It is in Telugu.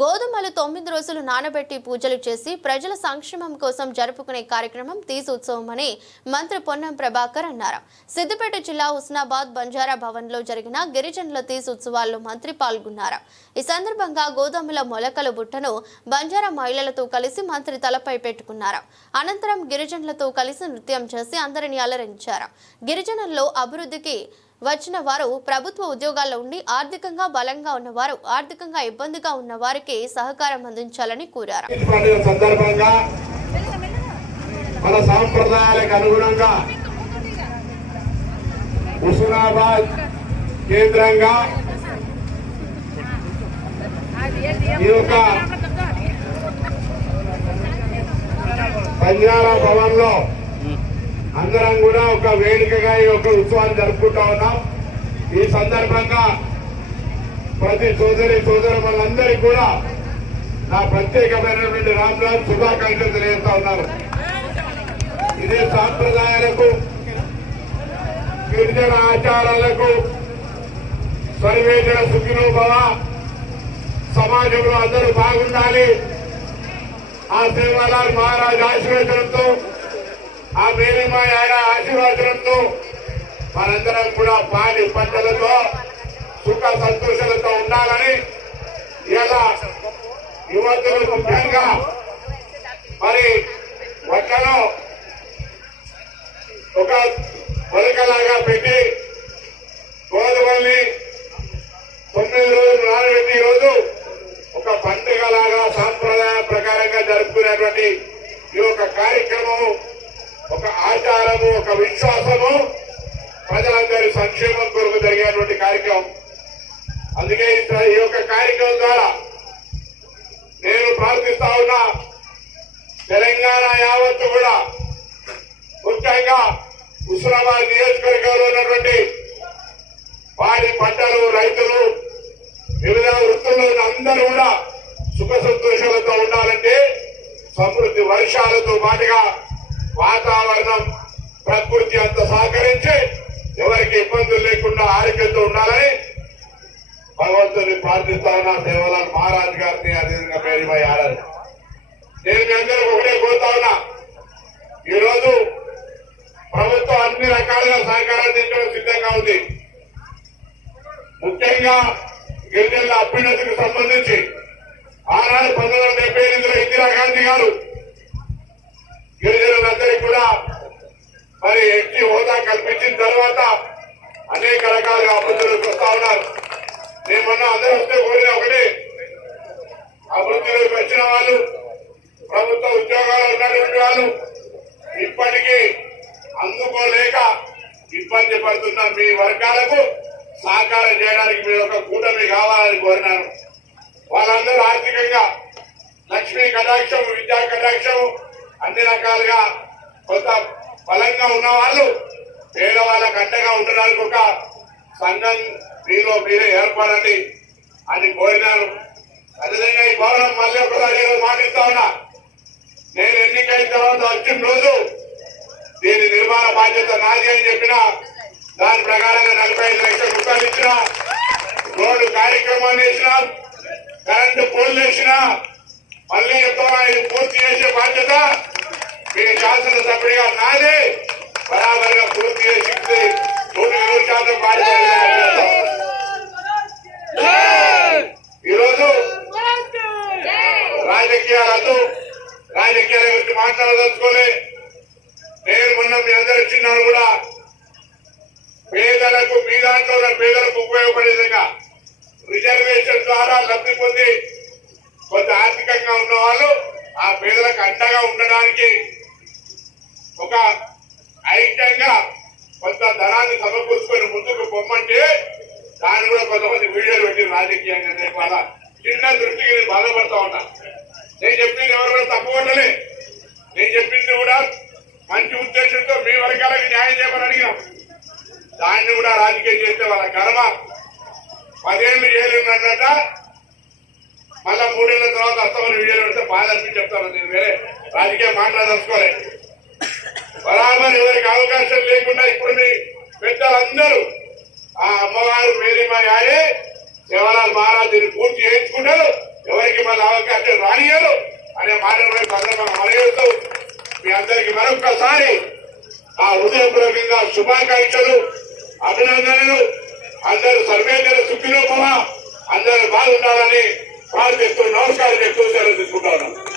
గోధుమలు 9 రోజులు నానబెట్టి పూజలు చేసి ప్రజల సంక్షేమం కోసం జరుపుకునే కార్యక్రమం తీజ్ ఉత్సవం అని మంత్రి పొన్నం ప్రభాకర్ అన్నారు. సిద్దిపేట జిల్లా హుస్నాబాద్ బంజారా భవన్లో జరిగిన గిరిజనుల తీజ్ ఉత్సవాల్లో మంత్రి పాల్గొన్నారు. ఈ సందర్భంగా గోధుమల మొలకల బుట్టను బంజారా మహిళలతో కలిసి మంత్రి తలపై పెట్టుకున్నారు. అనంతరం గిరిజనులతో కలిసి నృత్యం చేసి అందరినీ అలరించారు. గిరిజనుల్లో అభివృద్ధికి వచ్చిన వారు ప్రభుత్వ ఉద్యోగాల్లో ఉండి ఆర్థికంగా బలంగా ఉన్నవారు ఆర్థికంగా ఇబ్బందిగా ఉన్న వారికి సహకారం అందించాలని కోరారు. మన సాంప్రదాయాలకు అనుగుణంగా హుస్నాబాద్ కేంద్రంగా ఈ యొక్క బంజారా భవన్ లో అందరం కూడా ఒక వేదికగా ఈ యొక్క ఉత్సవాన్ని జరుపుకుంటా ఉన్నాం. ఈ సందర్భంగా ప్రతి సోదరులందరికీ కూడా నా ప్రత్యేకమైనటువంటి రామ్రాజ్ శుభాకాంక్షలు తెలియజేస్తా ఉన్నారు. ఇదే సాంప్రదాయాలకు గిరిజన ఆచారాలకు సర్వేజన సుఖినోభవ, సమాజంలో అందరూ బాగుండాలి, ఆ సేవాలాల్ మహారాజ్ ఆశీర్వచనంతో ఆ మేరీమాయ ఆయన ఆశీర్వాదంతో మనందరం కూడా పాడి పంటలతో సుఖ సంతోషాలతో ఉండాలని ఇలా యువతులు ముఖ్యంగా మరి వడ్లను ఒక మొలకలాగా పెట్టి గోధుమల్ని 9 రోజులు నానబెట్టి రోజు ఒక పండుగలాగా సాంప్రదాయ ప్రకారంగా జరుపుకునేటువంటి ఈ యొక్క కార్యక్రమం ఒక ఆచారము, ఒక విశ్వాసము, ప్రజలందరి సంక్షేమం కొరకు జరిగేటువంటి కార్యక్రమం. అందుకే ఈ యొక్క కార్యక్రమం ద్వారా నేను ప్రార్థిస్తా ఉన్నా, తెలంగాణ యావత్తు కూడా ముఖ్యంగా హుస్నాబాద్ నియోజకవర్గంలో ఉన్నటువంటి పాడి పంటలు, రైతులు, వివిధ వృత్తుల్లో అందరూ కూడా సుఖ సంతోషాలతో ఉండాలంటే సమృద్ధి వర్షాలతో పాటుగా వాతావరణం, ప్రకృతి అంత సహకరించి ఎవరికి ఇబ్బందులు లేకుండా ఆరోగ్యంతో ఉండాలని భగవంతుని ప్రార్థిస్తా ఉన్నా. సేవలాల్ మహారాజ్ గారిని అదేవిధంగా మేరీమాయ ఆడారు. నేను మీ అందరూ ఒకటే కోరుతా ఉన్నా, ఈరోజు ప్రభుత్వం అన్ని రకాలుగా సహకారాలు తీసుకోవడం సిద్ధంగా ఉంది. ముఖ్యంగా గిరిజనుల అభ్యున్నతికి సంబంధించి ఆనాడు 1978లో ఇందిరాగాంధీ గారు గిరిజనులందరికీ కూడా మరి ఎస్టీ హోదా కల్పించిన తర్వాత అనేక రకాలుగా అభివృద్ధిలోకి వస్తా ఉన్నారు. నేను మొన్న అందరూ వస్తే కోరిన ఒకటి, అభివృద్ధిలోకి వచ్చిన వాళ్ళు, ప్రభుత్వ ఉద్యోగాలు ఉన్నటువంటి వాళ్ళు ఇప్పటికీ అందుకోలేక ఇబ్బంది పడుతున్న మీ వర్గాలకు సహకారం చేయడానికి మీరు ఒక కూటమి కావాలని కోరినాను. వాళ్ళందరూ ఆర్థికంగా లక్ష్మీ కటాక్షం, విద్యా కటాక్షం అన్ని రకాలుగా కొంత బలంగా ఉన్న వాళ్ళు పేదవాళ్ళకు అండగా ఉండడానికి ఒక సంఘం మీరే ఏర్పడండి అని కోరినాను. అదేవిధంగా ఈ భవనం మళ్ళీ ఒకసారి మాటిస్తా ఉన్నా, నేను ఎన్నికైన తర్వాత వచ్చిన రోజు దీని నిర్మాణ బాధ్యత నాది అని చెప్పిన దాని ప్రకారంగా 45 లక్షల రూపాయలు ఇచ్చిన, రోడ్డు కార్యక్రమాన్ని వేసిన, కరెంటు పోల్ వేసిన, మళ్ళీ ఇది పూర్తి చేసే బాధ్యత మీకు శాసనసభ్యుడిగా నాదే, బరాబరిగా పూర్తి చేసి 100% బాధ్యత. ఈరోజు రాజకీయాల గురించి మాట్లాడదలుచుకోలే. నేను మొన్న మీ అందరూ ఇచ్చినాను కూడా పేదలకు, మీ దాంట్లో ఉన్న పేదలకు ఉపయోగపడే విధంగా రిజర్వేషన్ ద్వారా లబ్ధి పొంది కొంత ఆర్థికంగా ఉన్న వాళ్ళు ఆ పేదలకు అండగా ఉండడానికి ఒక ఐక్యంగా కొంత ధనాన్ని సమకూర్చుకొని ముందుకు పొమ్మంటే దాన్ని కూడా కొంతమంది వీడియోలు పెట్టి రాజకీయంగా నేర్పాల చిన్న దృష్టికి నేను బాధపడతా ఉన్నా. నేను చెప్పింది ఎవరు కూడా తప్పకుండాలే, నేను చెప్పింది కూడా మంచి ఉద్దేశంతో మీ వర్గాలకు న్యాయం చేయమని అడిగినాం. దాన్ని కూడా రాజకీయం చేస్తే వాళ్ళ కర్మ. 10 ఏళ్ళు చేయలేదన్నట, మళ్ళా 3 ఏళ్ల తర్వాత అస్తమని వీడియోలు పెడితే బాధ అనిపించి చెప్తాను. నేను వేరే రాజకీయం మాట్లాడదలుచుకోలే. బరాబర్ ఎవరికి అవకాశం లేకుండా ఇప్పుడు మీ పెద్దలందరూ ఆ అమ్మవారు మేరీమాయ సేవలాల్ మహారాజ్ పూర్తి చేయించుకుంటారు. ఎవరికి మళ్ళీ అవకాశం రానియరు అనే మాటపై సందర్భంగా మనయేస్తూ మీ అందరికి మరొక్కసారి ఆ హృదయపూర్వకంగా శుభాకాంక్షలు, అభినందనలు. అందరూ సర్వేంద్ర సుఖిలో భవ, అందరూ బాగుండాలని ప్రార్థిస్తూ నమస్కారం చెప్తూ సెలవు తీసుకుంటాను.